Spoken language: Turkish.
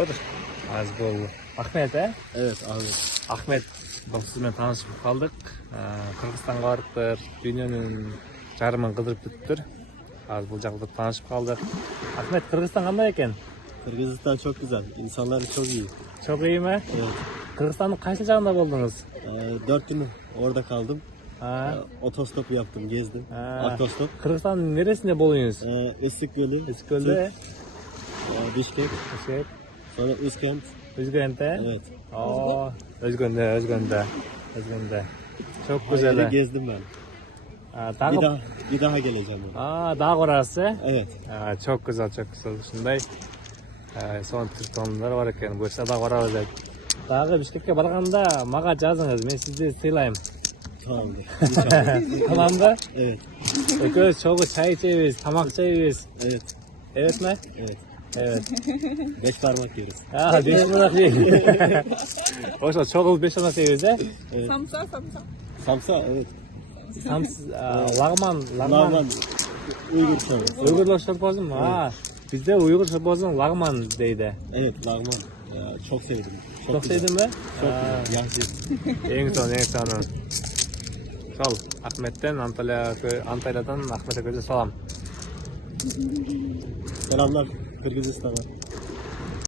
Dur. Az bol. Ahmet he? Evet abi. Ahmet, bu sizden tanışıp kaldık. Kırgızstan'a varıptır. Dünyanın jarımın kıdırıp tuttur. Az bu jakta tanışıp kaldık. Ahmet, Kırgızstan qanday eken? Kırgızistan çok güzel. İnsanları çok iyi. Çok iyi mi? Evet. Kırgızstan'ın kaçıncı jagında boldunuz? 4 gün orada kaldım. Ha? Otostop yaptım, gezdim. Ha. Otostop. Kırgızstan'ın neresinde boluyorsunuz? Islık Gölü. Üsköl'de. Bişkek. Şey, Sonra Uzkent. Özgön'de. Evet. Aa, Özgön'de. Çok güzel. Güzel. Gezdim ben. Bir daha geleceğim. Ben. Dağ orası. Evet. Çok güzel. Şunday. Son Türk tonları var eken. Bu işte dağ orası. Dağı Bişkek'e barganda maga жазыңыз, men sizди сыйлайм. Tamamdır. İnşallah. Tamam da? Evet. Öküz, çoğu çay içeyiz, tamak çeyiz. Evet. Evet mi? Evet. Evet. 5 parmak yeriz. 5 parmak yeriz. Oşo, çoğu 5 parmak yeriz he? Evet. Samsa. Samsa evet. Lağman. Uygur çorbası. Uygurlar şorbozu mu? Bizde Uygur şorbozun lağman deydi. Evet, lağman. Çok sevdim. Çok güzel. sevdin mi? Çok güzel. Yahşi. En son. Sol, Ahmet'ten Antalya'dan Ahmet'e göze salam. Selamlar Kırgızistan'a.